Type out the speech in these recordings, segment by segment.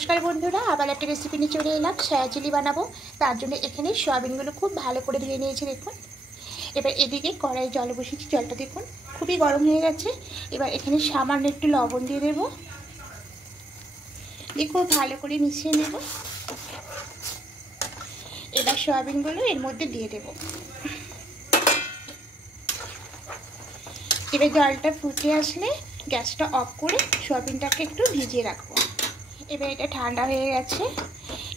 নমস্কার বন্ধুরা, আবার একটা রেসিপি নিয়ে চলে এলাম। সয়া চিলি বানাবো। তার জন্য এখানে সয়াবিনগুলো খুব ভালো করে ধুয়ে নিয়েছি দেখুন। এবার এদিকে কড়াই জল বসিয়েছি, জলটা দেখুন খুবই গরম হয়ে গেছে। এবার এখানে সামান্য একটু লবণ দিয়ে দেবো, দিয়ে খুব ভালো করে মিশিয়ে নেব। এবার সয়াবিনগুলো এর মধ্যে দিয়ে দেব। এবার জলটা ফুটে আসলে গ্যাসটা অফ করে সয়াবিনটাকে একটু ভিজিয়ে রাখবো। এবার এটা ঠান্ডা হয়ে গেছে।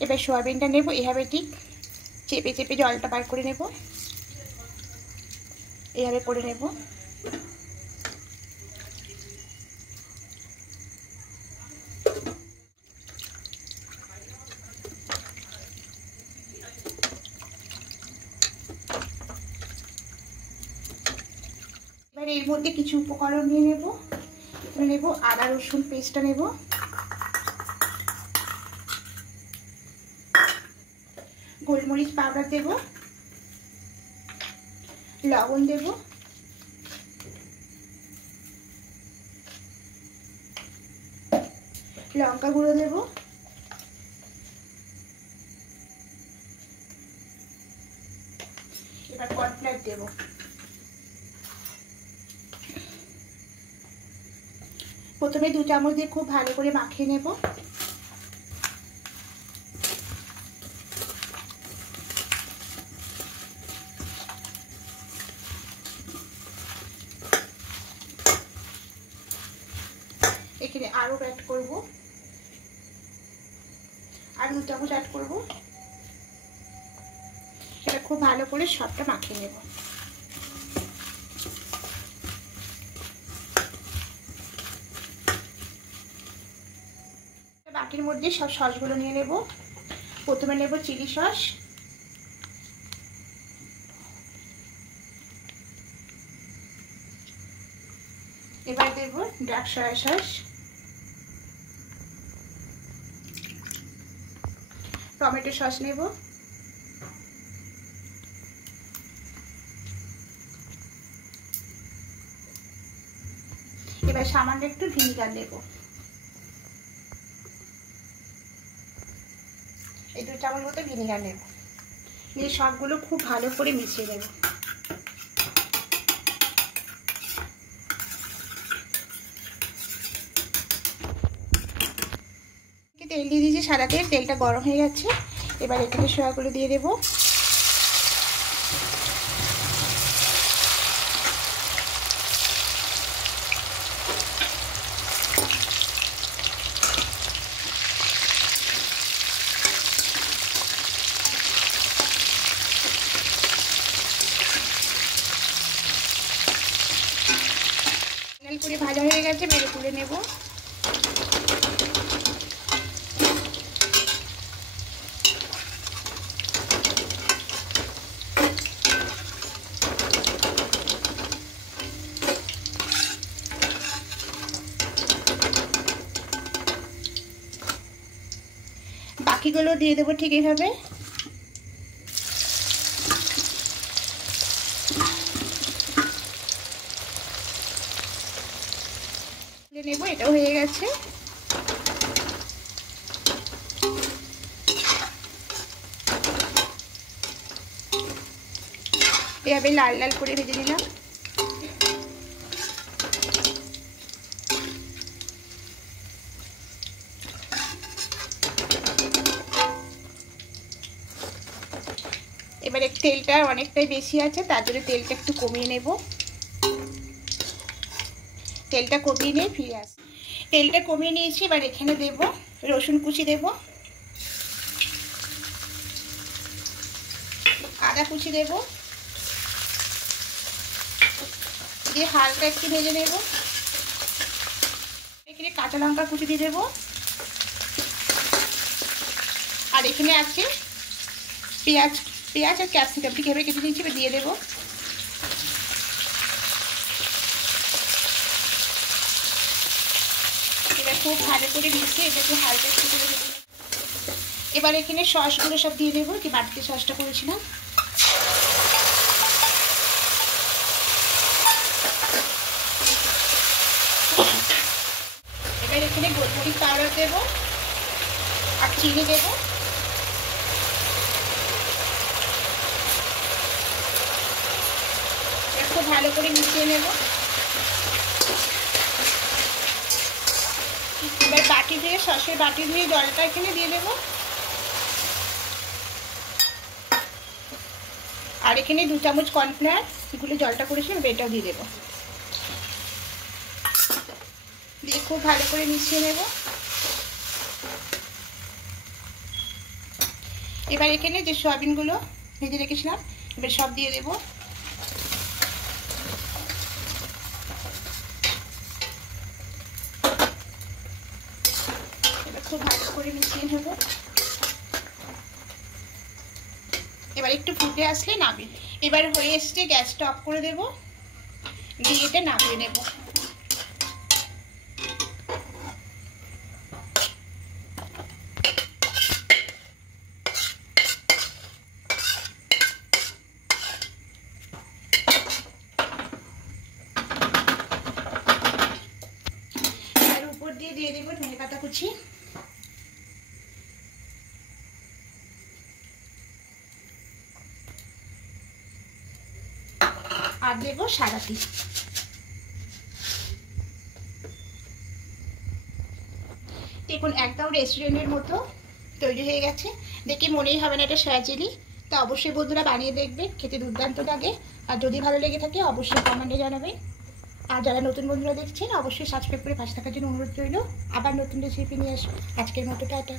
এবার সয়াবিনটা নেব, এভাবে ঠিক চেপে চেপে জলটা বার করে নেব, এভাবে করে নেব। এবার এর মধ্যে কিছু উপকরণ নিয়ে নেব। নেব আদা রসুন পেস্টটা নেব, গোলমরিচ পাউডার দেব, লবণ দেব, লঙ্কা গুঁড়ো দেব, এবার কর্নফ্লাওয়ার দেব। প্রথমে 2 চামচ দিয়ে খুব ভালো করে মাখিয়ে নেব। এখানে আরও অ্যাড করব, আর 2 চামচ অ্যাড করব। এটা খুব ভালো করে সবটা মাখিয়ে নেব। বাটির মধ্যে সব সসগুলো নিয়ে নেব। প্রথমে নেব চিলি সস, এবার দেব dark soya sauce, tomato sauce নেব, এবার সামান্য একটু ভিনিগার নেব। এই 2 চামচ মতো ভিনিগার নেব, নিয়ে সবগুলো খুব ভালো করে মিশিয়ে নেব। তেল দিয়ে দিয়েছি, সাদা তেল, তেলটা গরম হয়ে গেছে। এবার এখানে সয়াগুলো দিয়ে দেবো। লাল করে ভাজা হয়ে গেছে, বেড়ে তুলে নেব। বাকিগুলো দিয়ে দেবো ঠিক এইভাবে। নেব, এটাও হয়ে গেছে। এভাবে লাল লাল করে ভেজে নিলাম। এবারে তেলটা অনেকটাই বেশি আছে, তার জন্য তেলটা একটু কমিয়ে নেব। তেলটা কমিয়ে নিয়ে ফিরে আসি। তেলটা কমিয়ে নিয়েছি, এবার এখানে দেব রসুন কুচি, দেব আদা কুচি, দেব দিয়ে হালকা একটু ভেজে নেব। এখানে কাঁচা লঙ্কা কুচি দিয়ে দেবো, আর এখানে আছে পেঁয়াজ আর ক্যাপসিকাম ঠিক এভাবে কেটে নিয়েছি, দিয়ে দেবো। এবার খুব ভালো করে মিশিয়ে এটাকে হালকা একটু করে দেবো। এবার এখানে সসগুলো সব দিয়ে দেবো, যে বাড়িতে সসটা করেছিলাম। এবার এখানে গোলমরিচ পাউডার দেবো, আর চিনি দেবো। একটু ভালো করে মিশিয়ে নেব। এবার বাটি ধুয়ে, সসের বাটি ধুয়ে জলটা এখানে দিয়ে দেবো। আর এখানে 2 চামচ কর্নফ্লাওয়ার এগুলো জলটা করেছিলাম, এটাও দিয়ে দেবো। দিয়ে খুব ভালো করে মিশিয়ে নেব। এবার এখানে যে সয়াবিনগুলো ভেজে রেখেছিলাম এবার সব দিয়ে দেব। এবার খুব ভালো করে মিশিয়ে নেব। এবার একটু ফুটে আসলে নামিয়ে, এবার হয়ে এসছে, গ্যাসটা অফ করে দেব, দিয়ে এটা নামিয়ে নেব। এর উপর দিয়ে দিয়ে দেবো ধনেপাতা কুচি, আর দেবো সাদা তিল। দেখুন একদম রেস্টুরেন্টের মতো তৈরি হয়ে গেছে, দেখে মনেই হবে না এটা সয়া চিলি। তো অবশ্যই বন্ধুরা বানিয়ে দেখবেন, খেতে দুর্দান্ত লাগে। আর যদি ভালো লেগে থাকে অবশ্যই কমেন্টে জানাবেন। আর যারা নতুন বন্ধুরা দেখছেন অবশ্যই সাবস্ক্রাইব করে পাশে থাকার জন্য অনুরোধ রইল। আবার নতুন রেসিপি নিয়ে আসবো। আজকের মতো টাটা।